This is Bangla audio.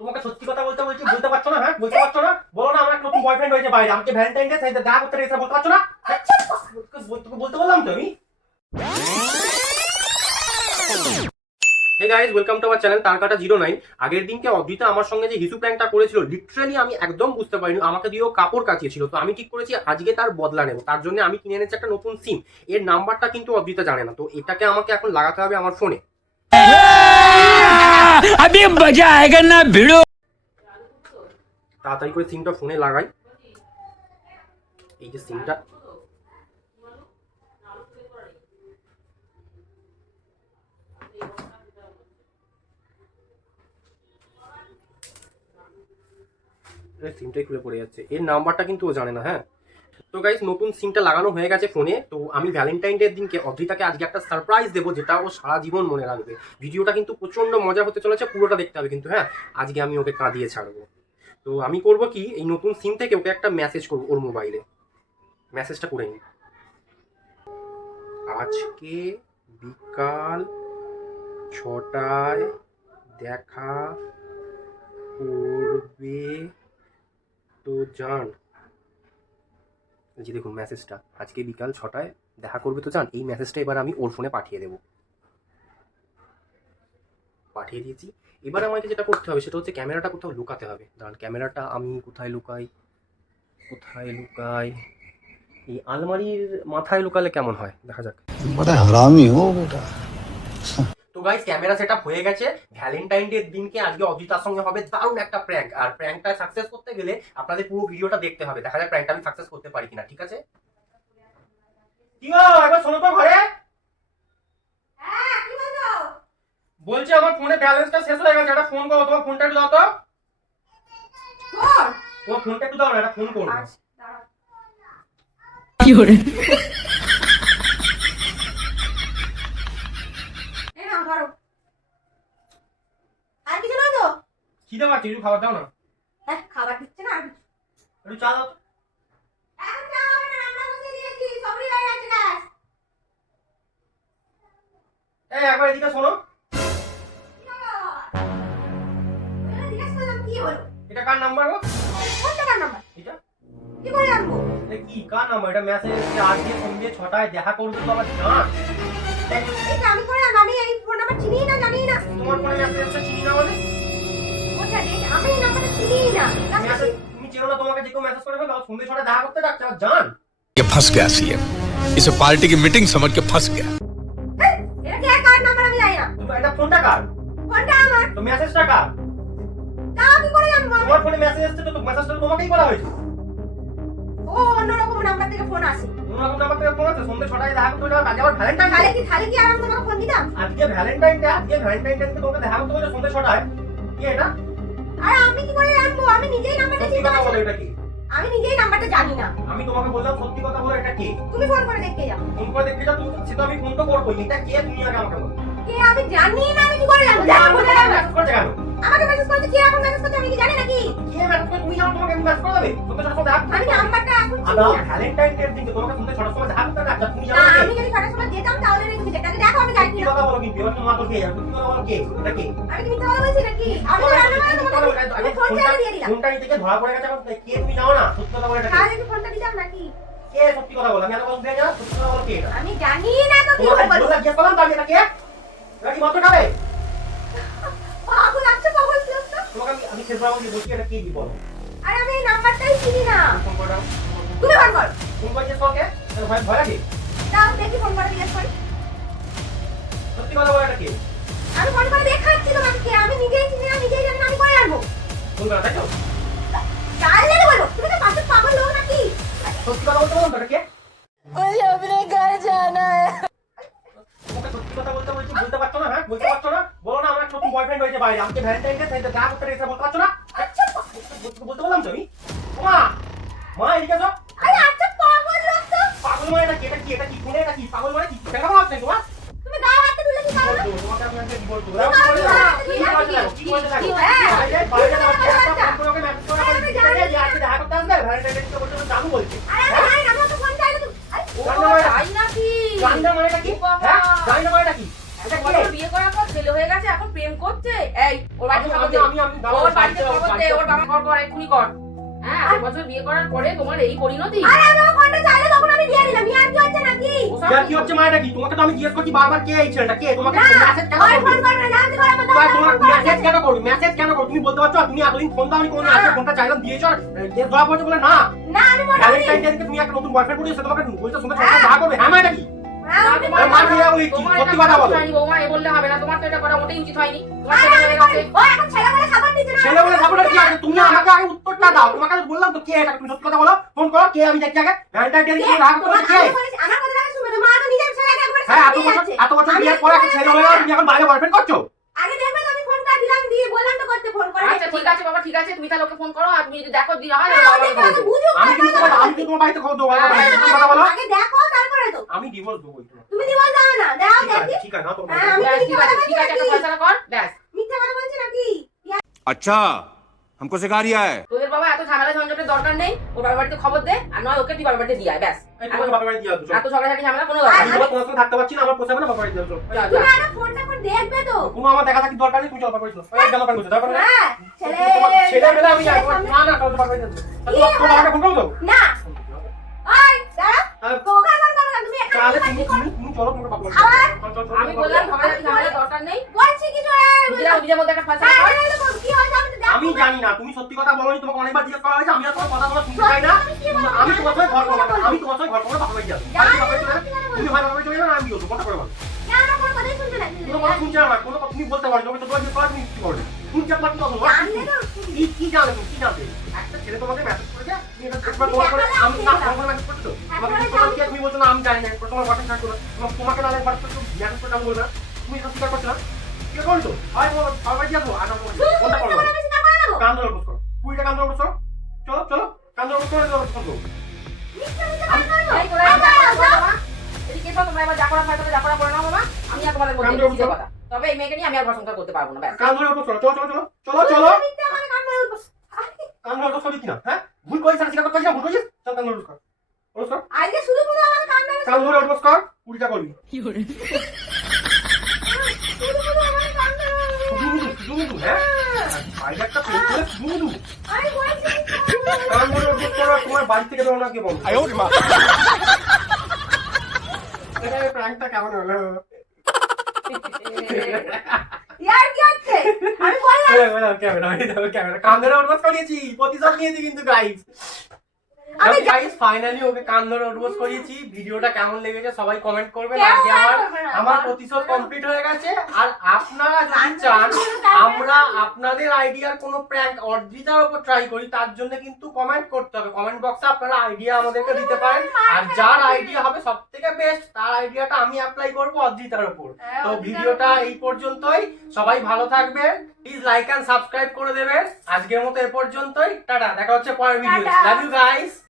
তোমাকে সত্যি কথা বলতে বলছি, বলতে পারছো না? হ্যাঁ, বলতে পারছো না? বলো না আমার একটা নতুন বয়ফ্রেন্ড হয়েছে বাইরে, আমাকে ভ্যালেন্টাইন ডে সাইডে দেখা করতে এসে বলতে পারছো না? তোকে বলতে বললাম তো আমি। Hey guys, welcome to our channel Tarkata 09। আগের দিনকে অদ্রিতা আমার সঙ্গে যে হিসু প্র্যাঙ্কটা করেছিল, লিটারালি আমি একদম বুঝতে পারিনি। আমাকে দিয়েও কাপড় কাচিয়েছিল। তো আমি ঠিক করেছি আজকে তার বদলা নেব। তার জন্য আমি কিনে এনেছি একটা নতুন সিম। এর নাম্বারটা কিন্তু অদ্রিতা জানে না। তো এটাকে আমাকে এখন লাগাতে হবে আমার ফোনে। अभी मजा आएगा ना भिड़ो। তাড়াতাড়ি করে সিমটা ফোনে লাগাই। এই যে সিমটা, সিমটাই খুলে পড়ে যাচ্ছে। এর নাম্বারটা কিন্তু ও জানে না। হ্যাঁ, তো গাইস নতুন সিমটা লাগানো হয়ে গেছে ফোনে। তো আমি ভ্যালেন্টাইন ডে দিনকে অদ্রিতাকে আজকে একটা সারপ্রাইজ দেবো, যেটা ও সারা জীবন মনে রাখবে। ভিডিওটা কিন্তু প্রচন্ড মজা হতে চলেছে, পুরোটা দেখতে হবে কিন্তু। হ্যাঁ, আজকে আমি ওকে কাঁদিয়ে ছাড়বো। তো আমি করব কি, এই নতুন সিম থেকে ওকে একটা মেসেজ করবো ওর মোবাইলে। মেসেজটা করে নিই। আজকে বিকাল 6টায় দেখা করবে তো জান। এই যে দেখুন মেসেজটা, আজকে বিকাল 6টায় দেখা করবে তো জান। এই মেসেজটা এবার আমি ওর ফোনে পাঠিয়ে দেবো। পাঠিয়ে দিয়েছি। এবার আমাকে যেটা করতে হবে সেটা হচ্ছে ক্যামেরাটা কোথাও লুকাতে হবে। দাঁড়ান, ক্যামেরাটা আমি কোথায় লুকাই, এই আলমারির মাথায় লুকালে কেমন হয় দেখা যাক। बड़ा हरामी हो बेटा। তো গাইস ক্যামেরা সেটআপ হয়ে গেছে। ভ্যালেন্টাইন ডে দিনকে আজকে অদ্রিতার সঙ্গে হবে দারুণ একটা প্র্যাঙ্ক। আর প্র্যাঙ্কটা সাকসেস করতে গেলে আপনাদের পুরো ভিডিওটা দেখতে হবে। দেখা যাক প্র্যাঙ্কটা আমি সাকসেস করতে পারি কিনা। ঠিক আছে, কি গো একবার শোনো তো ঘরে। হ্যাঁ, কি বলছো? বলছি আমার ফোনে ব্যালেন্সটা শেষ হয়ে গেছে, একটা ফোন করো। তোমার ফোনটা একটু দাও তো। ফোন? তোমার ফোনটা একটু দাও না, একটা ফোন করো। আচ্ছা, দাঁড়াও। কি হরে এই নাও ধরো। আর কিছু নয় তো? খিদে পাচ্ছে, একটু খাবার দাও না। হ্যাঁ, খাবার দিচ্ছে না আর কিছু? একটু চা দাও তো। এখন চা হবে না, রান্না বসিয়ে দিয়েছি, সবরি হয়ে গেছে গ্যাস। এই একবার এদিকে শোনো। কি হলো? জিজ্ঞেস করলাম কি হলো? এটা কার নাম্বার গো? কোন টাকার নাম্বার? এটা কি করে আনবো? এটা কি কার নাম্বার? এটা মেসেজ এসেছে আজকে সন্ধ্যে 6টায় দেখা করবে তো আবার জান। এটা আমি করে আনবো? আমি এই ফোন নাম্বার চিনি না, জানি না। তোমার ফোনে মেসেজ এসেছে চিনি না মানে? কোথা থেকে? আমি এই নাম্বারটা চিনি না। মেসেজ তুমি চেনো না, তোমাকে যে কেউ মেসেজ করে ফেলো সন্ধ্যে 6টায় দেখা করতে ডাকছে আবার জান। ये फंस गया सीएम, इसे पार्टी की मीटिंग समझ के फंस गया। এটা কি কার নাম্বার আমি জানি না। তুমি এটা ফোনটা কার? ফোনটা আমার। তো মেসেজটা কার? তা কি করে জানবো আমি? তোমার ফোনে মেসেজ এসেছে তো মেসেজটা তো তোমাকেই করা হয়েছে। ও অন্যরকম নাম্বার থেকে ফোন আসে। অন্যরকম নাম্বার থেকে ফোন আছে, সন্ধ্যে 6টায় দেখা করতে হবে। আজকে আবার ভ্যালেন্টাইন তাহলে ডে। কি আর আমি তোমাকে ফোন দিতাম? আজকে ভ্যালেন্টাইন ডে তোমাকে দেখা করতে হবে সন্ধ্যে 6টায়। কি এটা? আর আমি কি করে জানবো? আমি নিজেই নাম্বারটা সত্যি চিনতে কথা বলো, পারছি না। এটা কি? আমি নিজেই নাম্বারটা জানি না। আমি তোমাকে বললাম সত্যি কথা বলো, এটা কে? তুমি ফোন করে দেখতে যাও। ফোন করে দেখতে যাও, তুমি সে তো আমি ফোন তো করবো। এটা কে তুমি আগে আমাকে বলো। কে আমি জানি না, আমি কি করে জানবো? দেখো বলে আমাকে না। মেসেজ করছে কেন? আমাকে মেসেজ করতে কে এখন মেসেজ করতে আমি কি জানি নাকি? কে মেসেজ করে? তুমি জানো তোমাকে মেসেজ করে দেবে সন্ধ্যে 6টার সময় দেখা করতে? আমি নাম্বারটা এখন চিনি আবার না। ভ্যালেন্টাইন ডে দিনকে তোমাকে সন্ধ্যে 6টার সময় দেখা করতে ডাকছে, তুমি না, জানো না আমি যদি 6টার সময় যেতাম তাহলে তুমি যেটাকে দেখো আমি জানি কি না। কথা বলো কিন্তু এবার তোমার তো কে? সত্যি কথা বলো কে? এটা কে? আমি কি মিথ্যা কথা বলছি নাকি? আমি জানি না তোমাকে। আমি ফোন চালিয়ে দিয়ে দিলাম। ফোনটা নিতে ধরা পড়ে গেছে এখন। কে তুমি জানো না? সত্যি কথা বলো, এটা কে? তাহলে কি ফোনটা দিতাম নাকি? কে সত্যি কথা বলো? আমি এত কথা দিয়ে জানো সত্যি কথা বলো কে এটা? আমি জানি না তো কি তোমাকে বলবো। বললাম জিজ্ঞেস করলাম তো আমি এটা কে? এটা কি মাত্র খাবে? পাগল আছে, পাগল লোক তো। তোমাকে আমি শেষবার বলছি এটা কে দি বলো। আর আমি এই নাম্বারটাই চিনি না। ফোন করে দাও। তুমি ফোন করো। ফোন করে জিজ্ঞেস করো কে? ভয় ভয় লাগে? দাও দেখি ফোন করে জিজ্ঞেস করি। সত্যি কথা বলো, এটা কে? আমি ফোন করে দেখাচ্ছি তোমাকে কে। আমি নিজেই চিনি না, নিজেই জানি না, আমি করে আনবো। ফোন করা তাই তো? জানলে তো বলবো। তুমি তো পাশে পাগল লোক নাকি? সত্যি কথা বলতে বলুন তো, এটা কে? मुझे अपने घर जाना है। তোমাকে সত্যি কথা বলতে বলছি, বলতে পারছো না? হ্যাঁ, বলতে পারছো না? বলো না আমার একটা নতুন বয়ফ্রেন্ড হয়েছে বাইরে, আমাকে ভ্যালেন্টাইন ডে সাইডে দেখা করতে এসে বলতে পারছো না? আচ্ছা বলতে বললাম তো আমি। মা মা এদিকে এসো। আরে আচ্ছা পাগল লোক তো। পাগল মানে এটা কি? এটা কি? এটা কি? ফোনে এটা কি? পাগল মানে কি? কেন বলা হচ্ছে তোমার? তুমি গায়ে হাতে তুলে কি করো? তোমাকে আমি একটা কি বলবো? কি বলছো? কি বলছো? কি বলছো? হ্যাঁ। বাইরে যাও, একটা ফোন করে মেসেজ করে বলছি যে আজকে দেখা করতে আসবে ভ্যালেন্টাইন ডে বলতে জানু বলছি। আরে আমি জানি না, আমি তো ফোন চাইলে তুমি। ও তাই নাকি? জানটা মানে এটা কি? হ্যাঁ, জানটা মানে এটা কি? এটা একটা কে? বছর বিয়ে করার পর ছেলে হয়ে গেছে, এখন প্রেম করছে। এই ওর বাড়িতে আমি খবর দে। আমি আমি ওর বাড়িতে বাবা কর এক্ষুনি কর। হ্যাঁ, 8 বছর বিয়ে করার পরে তোমার এই পরিণতি। আরে আমি আমার ফোনটা চাইলে তখন আমি দিয়ে দিলাম। ইয়ার কি হচ্ছে নাকি? ইয়ার কি হচ্ছে মায়েরা কি? তোমাকে তো আমি জিজ্ঞেস করছি বারবার কে এই ছেলেটা, কে? তোমাকে না, মেসেজ কেন ওই ফোন করবি? করবে না, জানতে পারবে না, তোমার ফোন করবে মেসেজ না। কেন করবি? মেসেজ কেন করবি? তুমি বলতে পারছো তুমি এতদিন ফোন দাওনি কোন আজকে ফোনটা চাইলাম দিয়েছো যে জবাব বলছো বলে না। না, আমি মনে করি। ভ্যালেন্টাইন ডে তুমি একটা নতুন বয়ফ্রেন্ড পড়িয়েছো, তোমাকে বলছো সঙ্গে সঙ্গে দেখা করবে। হ্যাঁ মায়েরা কি? হ্যাঁ, আমি তোমার মা কি বলি কি? তোমার সত্যি এটা কথা করা বলো। উচিত হয়নি বৌমা, এ বললে হবে না। তোমার তো এটা করা মোটেই উচিত হয়নি। তোমার আরে ছেলে আমি হয়ে গেছে। ও এখন ছেলে বলে খাবার দিচ্ছে না। ছেলে বলে সাপোর্টার কি আছে? তুমি আমাকে আগে উত্তরটা দাও। তোমাকে আমি বললাম তো কে এটা? তুমি সত্যি কথা বলো। ফোন করো, কে আমি দেখছি আগে। ভ্যালেন্টাইন ডে তুমি রাগ তোমার করছো কে? আমি বলেছি, আমার কথা আগে শুনবে তো, মা তো নিজের ছেলেকে একবার হ্যাঁ, সাথে দিয়ে যাচ্ছে। এত বছর আমি বিয়ের পরে একটা ছেলে হয়ে গেল, তুমি এখন বাইরে বয়ফ্রেন্ড করছো? আগে দেখবে তো আমি ফোনটা দিলাম, দিয়ে বললাম তো করতে, ফোন করে আচ্ছা ঠিক আছে বাবা, ঠিক আছে। তুমি তাহলে ওকে ফোন করো, আর তুমি যদি দেখো দিয়ে হয় হ্যাঁ, তাহলে আমি বাবাকে দেখো, খবর দেবো। বুঝো, আমি কিন্তু তারপরে আমি কিন্তু তোমার বাড়িতে খবর দেবো। হ্যাঁ, সত্যি কথা বলো। আগে দেখো তারপরে তো। আমি ডিভোর্স দেবো তোমার। তুমি দিবল দাও না, দাও ঠিক আছে, দেখি। ঠিক আছে, না তোমার। হ্যাঁ, আমি ব্যাস, মিথ্যা ঠিক কথা আছে, বলছি ঠিক আছে, একটা নাকি? ফয়সালা কর, ব্যাস। মিথ্যা কথা বলছি নাকি? अच्छा हमको सिखा रिया है তোদের বাবা এত ঝামেলা ঝঞ্ঝটের দরকার নেই। ওর বাবার বাড়িতে খবর দে, আর নয় ওকে তুই বাবার বাড়িতে দিয়ে আয়, ব্যাস। এই তোমাকে বাপের বাড়ি দিয়ে আসবো, চলো। এত ঝগড়াঝাটি ঝামেলা কোনো দরকার আমি নেই। তোমার সঙ্গে থাকতে পারছি না, আমার পোষাবে না, বাপের বাড়ি দিয়ে আসবো। যা, তুমি যা। আগে ফোনটা করে দেখবে তো। কোনো আমার দেখা থাকি দরকার নেই, তুমি চলো বাপের বাড়ি চলো। এই গেল বাপের বাড়ি, দরকার নেই। হ্যাঁ, ছেলে ছেলে মেলে আমি যাবো না, না কাল বাপের বাড়ি যাবো। তোমার বাবাকে ফোন করো তো। না। ওই দাঁড়া। আর তো ওখানে ফোন করো না, তুমি এখানে তাহলে কি তুমি করো? তুমি চলো, তোমার বাপের বাড়ি আবার? চলো, চলো, চলো, আমি চলো, বললাম চলো। ঝগড়াঝাটি ঝামেলার দরকার নেই। বলছি কিছু নিজেরা নিজের মধ্যে একটা ফয়সালা কর। কি হয়েছে আমি তো দেখো। আমি জানি না, তুমি সত্যি কথা বলোনি, তোমাকে অনেকবার জিজ্ঞেস করা হয়েছে, আমি আর তোমার কথাগুলো শুনতে চাই না। আমি তোমার সঙ্গে ঘর করবো না, আমি তোমার সঙ্গে ঘর করবো না, বাপের বাড়ি যাবো। তুমি হয় বাপের বাড়ি চলে যাবে না, আমি বলবো, কোনটা করে বলো। কেন আমার কোনো কথাই শুনবে না? কোনো কথা শুনছে না, কোনো কথা তুমি বলতে পারো, তোমাকে তো তোমার জিজ্ঞেস করা তুমি কি করবে? শুনছে তোমার কি কথা বলো? জানলে তো কি জানে তুমি, কি জানতে? একটা ছেলে তোমাকে মেসেজ করেছে, তুমি এটা একবার তোমার করে আমি না তোমার মেসেজ করছো তো? তোমাকে কি করো কি তুমি বলছো না আমি জানি না, তোমার কথা ছাড় করো। তোমাকে না একবার করছো মেসেজ করতে আমি বলবো না। তুমি এটা স্বীকার করছো না? কি করছো? হয় বলো, বাবা কি আসবো? আর না তোমার কোনটা করবো? বেশি না করে দেবো। কান ধরে বসো। কুড়িটা কান ধরে বসো। চলো, চলো। কান ধরে বসো, করবো। এই তোরা এদিকে যা করো বাবা। এদিকে এসো, তোমরা এবার যা করা ফয়সালা যা করা করে নাও বাবা। আমি আর তোমাদের বলতে দিচ্ছি কথা। তবে এই মেয়েকে নিয়ে আমি আর ঘর সংসার করতে পারবো না, ব্যাস। কান ধরে বসো। চলো, চলো, চলো। চলো, চলো। মিথ্যে আমার কান ধরে উঠবো। কান ধরে বসো কিনা? হ্যাঁ? ভুল করিস আর স্বীকার করতে পারছিস না, ভুল করিস? চল কান ধরে বসো। বসো। আজকে শুধু শুধু আমার কান ধরে কান ধরে উঠবস কর, কুড়িটা করবি। শুধু শুধু আমার কান ধরে শুধু, হ্যাঁ? বাইরে একটা প্রেম করে শুধু। আমি বলছি কান ধরে উঠবস কর, আর তোমার বাড়ি থেকে বেরো না কে বলো? এটা প্র্যাঙ্কটা কেমন হলো? ইয়ার কি হচ্ছে? আমি বললাম ক্যামেরা কান ধরে উঠবস করিয়েছি, প্রতিশোধ নিয়েছি কিন্তু গাইস। আমি গাইস ফাইনালি ওকে কান ধরে উঠবস করিয়েছি। ভিডিওটা কেমন লেগেছে সবাই কমেন্ট করবেন। আজকে আমার প্রতিশোধ কমপ্লিট হয়ে গেছে। আর আপনারা যদি চান আমরা আপনাদের আইডিয়ার কোনো প্র্যাঙ্ক অর্জিতার উপর ট্রাই করি, তার জন্য কিন্তু কমেন্ট করতে হবে। কমেন্ট বক্সে আপনারা আইডিয়া আমাদেরকে দিতে পারেন, আর যার আইডিয়া হবে সবথেকে বেস্ট তার আইডিয়াটা আমি অ্যাপ্লাই করব অর্জিতার উপর। তো ভিডিওটা এই পর্যন্তই। সবাই ভালো থাকবে, প্লিজ লাইক এন্ড সাবস্ক্রাইব করে দেবেন। আজকের মতো এ পর্যন্তই, টাটা। দেখা হচ্ছে পরের ভিডিও। Love you guys.